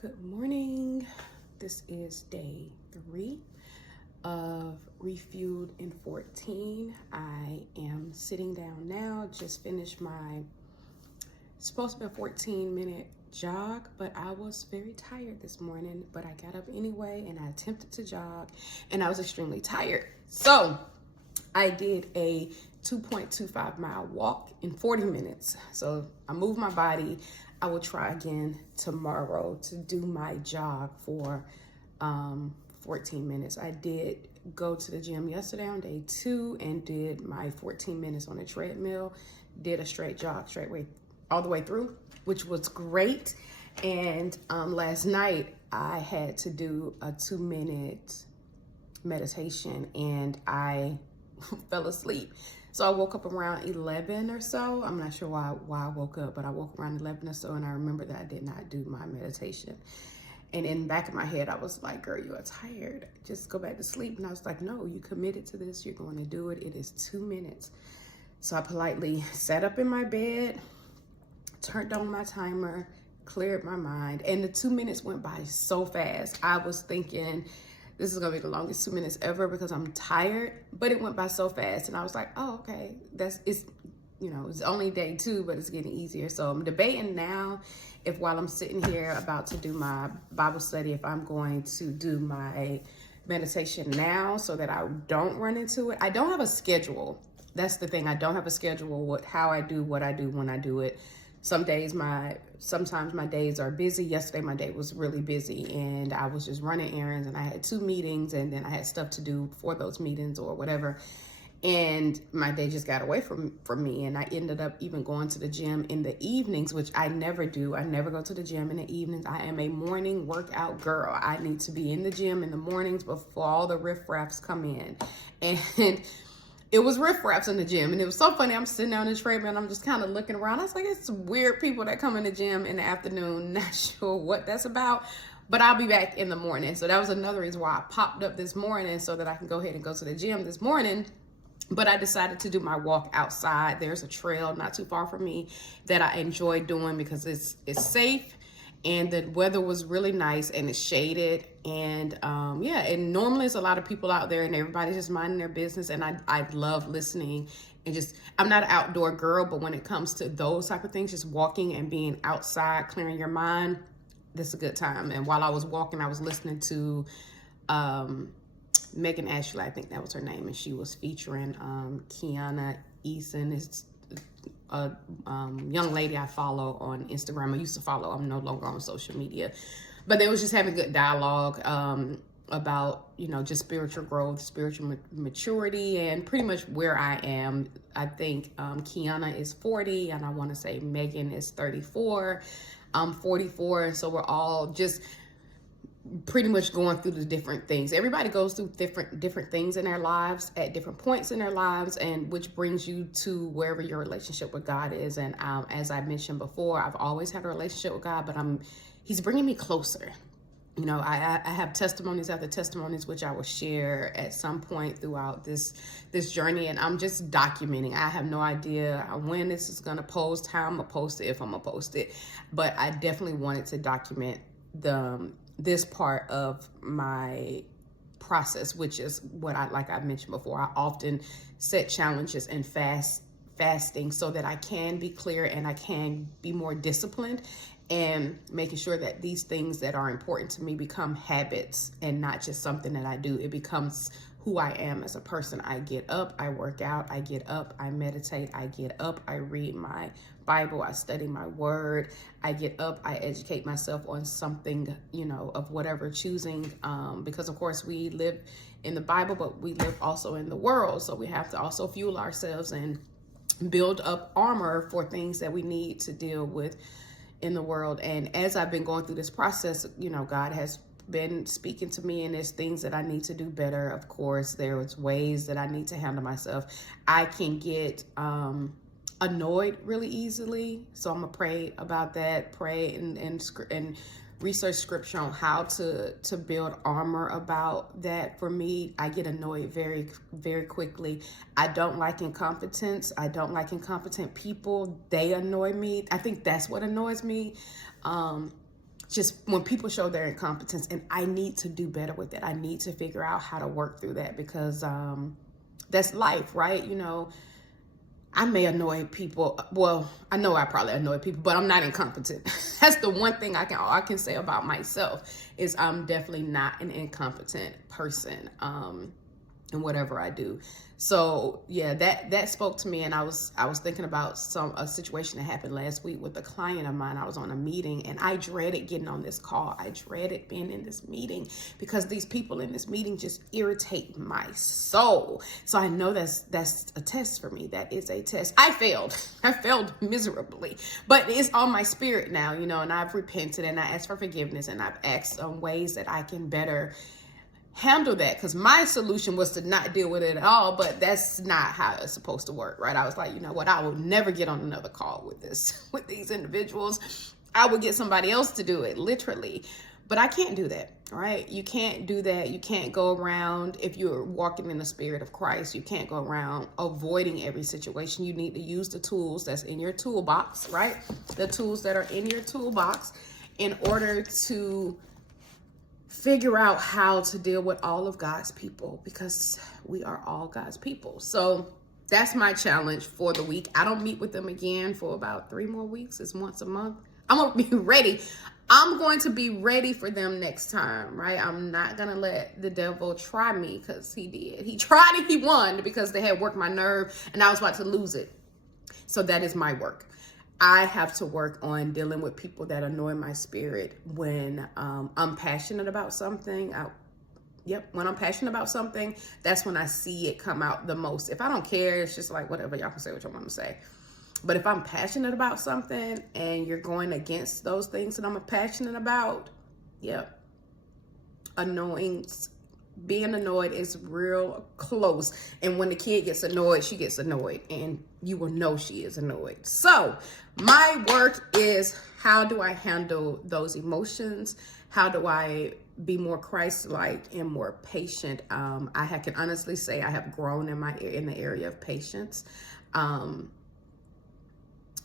Good morning. This is day 3 of Refueled in 14. I am sitting down now, just finished my, it's supposed to be a 14-minute jog, but I was very tired this morning, but I got up anyway and I attempted to jog and I was extremely tired. So I did a 2.25 mile walk in 40 minutes. So I moved my body. I will try again tomorrow to do my jog for 14 minutes. I did go to the gym yesterday on day 2 and did my 14 minutes on a treadmill, did a straight jog all the way through, which was great. And last night I had to do a 2-minute meditation and I fell asleep. So I woke up around 11 or so. I'm not sure why I woke up, but I woke around 11 or so, and I remember that I did not do my meditation. And in the back of my head, I was like, girl, you are tired. Just go back to sleep. And I was like, no, you committed to this. You're going to do it. It is 2 minutes. So I politely sat up in my bed, turned on my timer, cleared my mind. And the 2 minutes went by so fast. I was thinking, this is gonna be the longest 2 minutes ever because I'm tired, but it went by so fast. And I was like, oh, okay, it's only day 2, but it's getting easier. So I'm debating now if while I'm sitting here about to do my Bible study, if I'm going to do my meditation now so that I don't run into it. I don't have a schedule. That's the thing. I don't have a schedule with how I do what I do when I do it. Sometimes my days are busy. Yesterday, my day was really busy and I was just running errands and I had 2 meetings and then I had stuff to do for those meetings or whatever. And my day just got away from me. And I ended up even going to the gym in the evenings, which I never do. I never go to the gym in the evenings. I am a morning workout girl. I need to be in the gym in the mornings before all the riffraffs come in. And it was riffraffs in the gym. And it was so funny. I'm sitting down in the treadmill and I'm just kind of looking around. I was like, it's some weird people that come in the gym in the afternoon. Not sure what that's about, but I'll be back in the morning. So that was another reason why I popped up this morning so that I can go ahead and go to the gym this morning. But I decided to do my walk outside. There's a trail not too far from me that I enjoy doing because it's safe. And the weather was really nice and it's shaded. And and normally there's a lot of people out there and everybody's just minding their business. And I love listening and I'm not an outdoor girl, but when it comes to those type of things, just walking and being outside, clearing your mind, that's a good time. And while I was walking, I was listening to Megan Ashley, I think that was her name. And she was featuring Kiana Eason. It's a young lady I follow on Instagram. I used to follow. I'm no longer on social media, but they was just having good dialogue about just spiritual growth, spiritual maturity, and pretty much where I am. I think Kiana is 40, and I want to say Megan is 34. I'm 44, so we're all just pretty much going through the different things. Everybody goes through different things in their lives at different points in their lives, and which brings you to wherever your relationship with God is. And as I mentioned before, I've always had a relationship with God, but he's bringing me closer. I have testimonies after testimonies, which I will share at some point throughout this journey. And I'm just documenting. I have no idea when this is going to post, how I'm going to post it, if I'm going to post it. But I definitely wanted to document this part of my process, which is what like I mentioned before, I often set challenges and fasting so that I can be clear and I can be more disciplined, and making sure that these things that are important to me become habits and not just something that I do. It becomes who I am as a person. I get up, I work out, I get up, I meditate, I get up, I read my Bible, I study my word, I get up, I educate myself on something, of whatever choosing, because of course we live in the Bible, but we live also in the world. So we have to also fuel ourselves and build up armor for things that we need to deal with in the world. And as I've been going through this process, God has been speaking to me, and there's things that I need to do better. Of course, there's ways that I need to handle myself. I can get annoyed really easily, so I'm gonna pray about that. Pray and research scripture on how to build armor about that. For me, I get annoyed very, very quickly. I don't like incompetence. I don't like incompetent people. They annoy me. I think that's what annoys me. just when people show their incompetence, and I need to do better with it. I need to figure out how to work through that, because that's life, right? You know, I may annoy people. Well, I know I probably annoy people, but I'm not incompetent. That's the one thing I can say about myself, is I'm definitely not an incompetent person in whatever I do. So yeah, that spoke to me, and I was thinking about a situation that happened last week with a client of mine. I was on a meeting, and I dreaded getting on this call. I dreaded being in this meeting, because these people in this meeting just irritate my soul. So I know that's a test for me. That is a test. I failed miserably, but it's on my spirit now, you know, and I've repented, and I asked for forgiveness, and I've asked ways that I can better handle that, because my solution was to not deal with it at all, but that's not how it's supposed to work, right? I was like, you know what, I will never get on another call with these individuals. I would get somebody else to do it, literally. But I can't do that, right? You can't do that. You can't go around, if you're walking in the spirit of Christ, you can't go around avoiding every situation. You need to use the tools that's in your toolbox, right? The tools that are in your toolbox, in order to figure out how to deal with all of God's people, because we are all God's people. So that's my challenge for the week. I don't meet with them again for about 3 more weeks. It's once a month. I'm going to be ready. I'm going to be ready for them next time, right? I'm not going to let the devil try me, because he did. He tried and he won, because they had worked my nerve and I was about to lose it. So that is my work. I have to work on dealing with people that annoy my spirit when I'm passionate about something. When I'm passionate about something, that's when I see it come out the most. If I don't care, it's just like, whatever, y'all can say what y'all want to say. But if I'm passionate about something and you're going against those things that I'm passionate about, being annoyed is real close. And when the kid gets annoyed, she gets annoyed, and you will know she is annoyed. So my work is, how do I handle those emotions? How do I be more Christ-like and more patient? I can honestly say I have grown in the area of patience.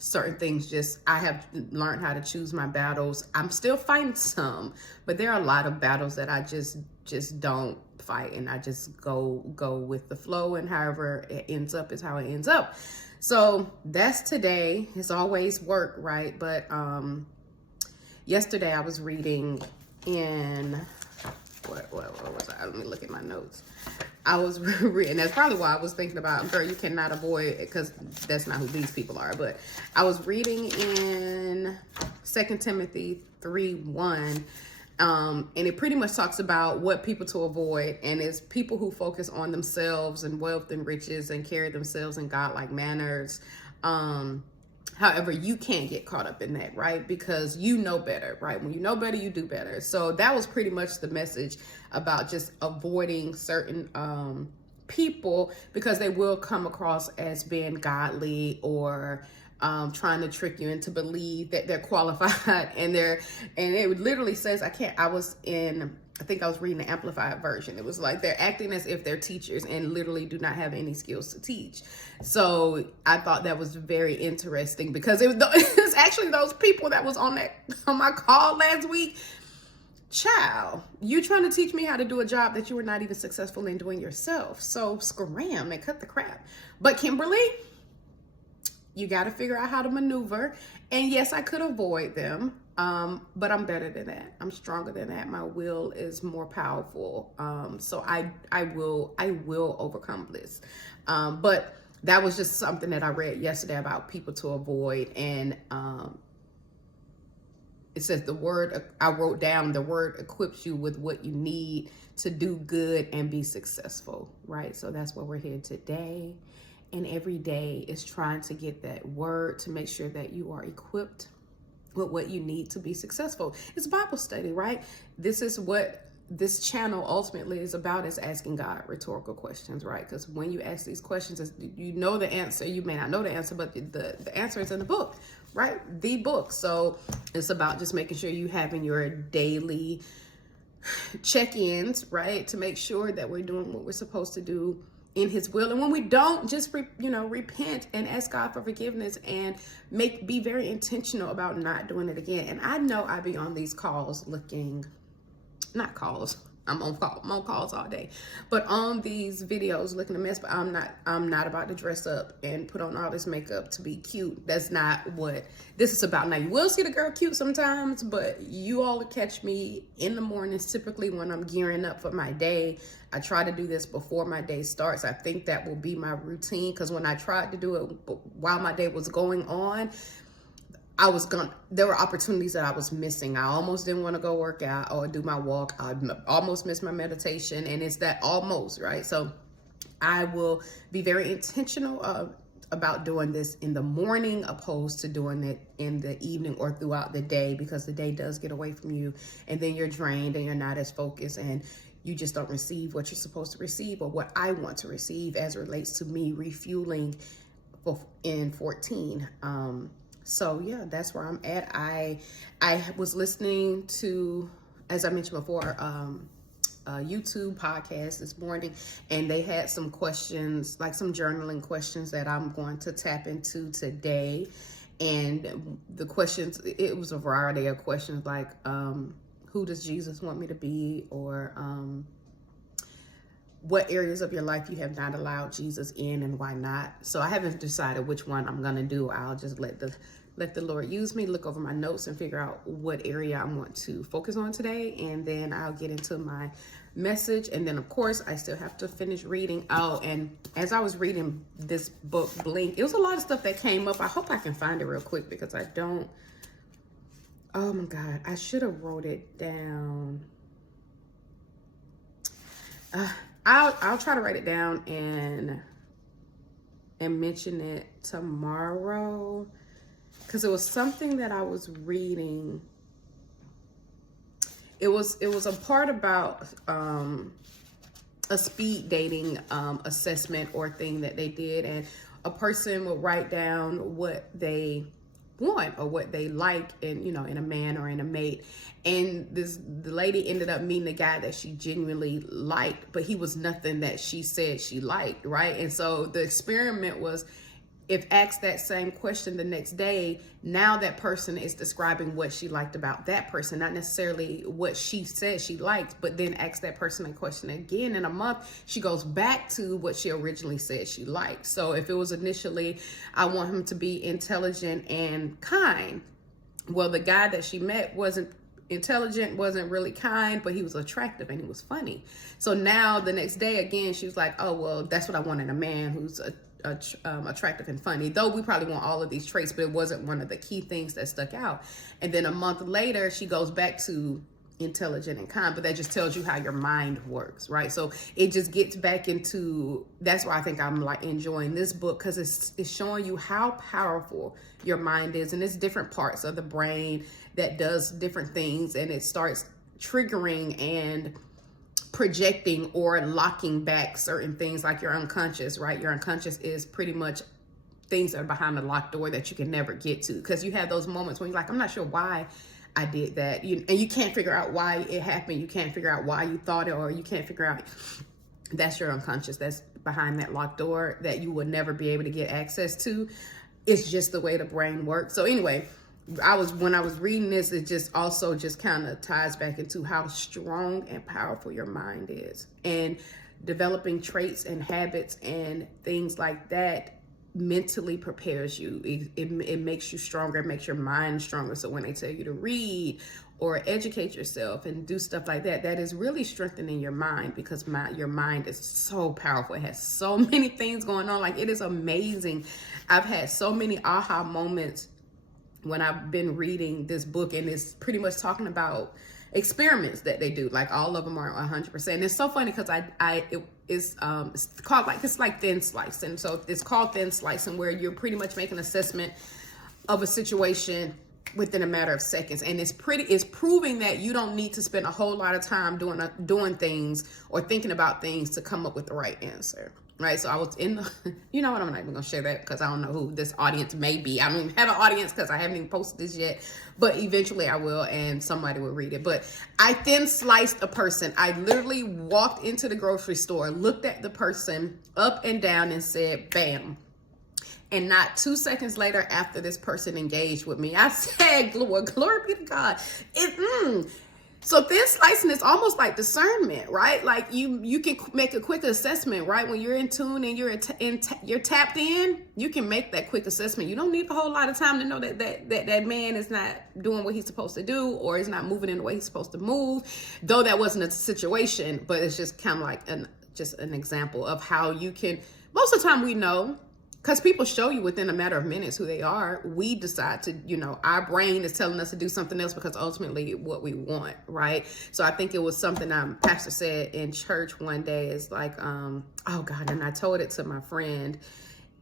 Certain things, I have learned how to choose my battles. I'm still fighting some, but there are a lot of battles that I just don't fight, and I just go with the flow, and however it ends up is how it ends up. So that's today. It's always work, right? But yesterday I was reading in what was I? Let me look at my notes. I was reading. That's probably why I was thinking about, girl, you cannot avoid it, because that's not who these people are. But I was reading in 2 Timothy 3:1, and it pretty much talks about what people to avoid, and it's people who focus on themselves and wealth and riches and carry themselves in godlike manners. However, you can't get caught up in that, right? Because you know better, right? When you know better, you do better. So that was pretty much the message about just avoiding certain people, because they will come across as being godly, or trying to trick you into believe that they're qualified, and it literally says, I think I was reading the Amplified version. It was like they're acting as if they're teachers and literally do not have any skills to teach. So I thought that was very interesting, because it was actually those people that was on my call last week. Child, you trying to teach me how to do a job that you were not even successful in doing yourself. So scram and cut the crap. But Kimberly, you got to figure out how to maneuver. And yes, I could avoid them. But I'm better than that. I'm stronger than that. My will is more powerful. So I will overcome this. But that was just something that I read yesterday about people to avoid. And it says I wrote down the word equips you with what you need to do good and be successful, right? So that's why we're here today. And every day is trying to get that word to make sure that you are equipped with what you need to be successful. It's Bible study, right? This is what this channel ultimately is about, is asking God rhetorical questions, right? Because when you ask these questions, you know the answer. You may not know the answer, but the answer is in the book, right? The book. So it's about just making sure you having your daily check-ins, right? To make sure that we're doing what we're supposed to do in his will. And when we don't, just repent and ask God for forgiveness and be very intentional about not doing it again. And I know I be on these calls not calls, I'm on calls all day, but on these videos looking a mess. But I'm not about to dress up and put on all this makeup to be cute. That's not what this is about. Now, you will see the girl cute sometimes, but you all catch me in the mornings, typically when I'm gearing up for my day. I try to do this before my day starts. I think that will be my routine, because when I tried to do it while my day was going on, there were opportunities that I was missing. I almost didn't want to go work out or do my walk. I almost missed my meditation, and it's that almost, right? So I will be very intentional about doing this in the morning, opposed to doing it in the evening or throughout the day, because the day does get away from you, and then you're drained and you're not as focused, and you just don't receive what you're supposed to receive, or what I want to receive as it relates to me refueling in 14. So yeah, that's where I'm at. I was listening to, as I mentioned before, a YouTube podcast this morning, and they had some questions, like some journaling questions that I'm going to tap into today. And the questions, it was a variety of questions, like who does Jesus want me to be, or what areas of your life you have not allowed Jesus in and why not. So I haven't decided which one I'm gonna do. I'll just let the Lord use me, look over my notes and figure out what area I want to focus on today. And then I'll get into my message. And then of course I still have to finish reading. Oh, and as I was reading this book, Blink, it was a lot of stuff that came up. I hope I can find it real quick, because I don't. Oh my God, I should have wrote it down. I'll try to write it down and mention it tomorrow, because it was something that I was reading. It was a part about a speed dating assessment or thing that they did, and a person would write down what they want or what they like in a man or in a mate. And the lady ended up meeting a guy that she genuinely liked, but he was nothing that she said she liked, right? And so the experiment was, if asked that same question the next day, now that person is describing what she liked about that person, not necessarily what she said she liked, but then ask that person a question again in a month, she goes back to what she originally said she liked. So if it was initially, I want him to be intelligent and kind, well, the guy that she met wasn't intelligent, wasn't really kind, but he was attractive and he was funny. So now the next day again, she was like, oh, well, that's what I want in a man, who's attractive and funny, though we probably want all of these traits, but it wasn't one of the key things that stuck out. And then a month later, she goes back to intelligent and kind, but that just tells you how your mind works, right? So it just gets back into, that's why I think I'm like enjoying this book, because it's showing you how powerful your mind is, and it's different parts of the brain that does different things, and it starts triggering and projecting or locking back certain things, like your unconscious, right? Your unconscious is pretty much things that are behind a locked door that you can never get to, because you have those moments when you're like, I'm not sure why I did that, and you can't figure out why it happened. You can't figure out why you thought it, or you can't figure out. That's your unconscious. That's behind that locked door that you would never be able to get access to. It's just the way the brain works. So anyway, when I was reading this, it just also just kind of ties back into how strong and powerful your mind is, and developing traits and habits and things like that mentally prepares you. It makes you stronger. It makes your mind stronger. So when they tell you to read or educate yourself and do stuff like that, that is really strengthening your mind, because your mind is so powerful. It has so many things going on. Like, it is amazing. I've had so many aha moments when I've been reading this book, and it's pretty much talking about experiments that they do. Like, all of them are 100%. It's so funny because it's called, like, it's like thin slicing. So it's called thin slicing, where you're pretty much making an assessment of a situation within a matter of seconds, and it's proving that you don't need to spend a whole lot of time doing things or thinking about things to come up with the right answer. right? So I was in the, you know what, I'm not even gonna share that because I don't know who this audience may be. I don't even have an audience because I haven't even posted this yet, but eventually I will and somebody will read it. But I thin sliced a person. I literally walked into the grocery store, looked at the person up and down and said, bam. And not 2 seconds later, after this person engaged with me, I said, glory be to God. So thin slicing is almost like discernment, right? Like you can make a quick assessment, right? When you're in tune and you're tapped in, you can make that quick assessment. You don't need a whole lot of time to know that man is not doing what he's supposed to do, or is not moving in the way he's supposed to move. Though that wasn't a situation, but it's just kind of like just an example of how you can. Most of the time, we know. Because people show you within a matter of minutes who they are. We decide to, our brain is telling us to do something else because ultimately what we want, right? So I think it was something pastor said in church one day. Is like, oh God, and I told it to my friend.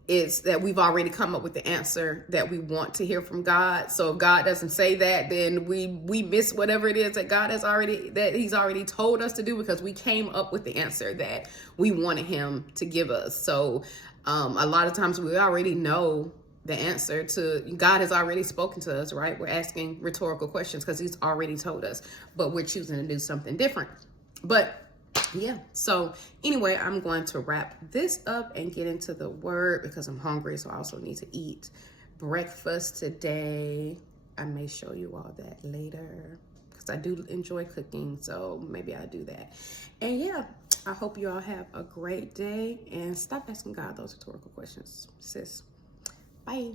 It's that we've already come up with the answer that we want to hear from God. So if God doesn't say that, then we miss whatever it is that he's already told us to do, because we came up with the answer that we wanted him to give us. So a lot of times we already know the answer to, God has already spoken to us, right? We're asking rhetorical questions because he's already told us, but we're choosing to do something different. But yeah, so anyway, I'm going to wrap this up and get into the word because I'm hungry. So I also need to eat breakfast today. I may show you all that later because I do enjoy cooking. So maybe I'll do that. And yeah, I hope you all have a great day and stop asking God those rhetorical questions, sis. Bye.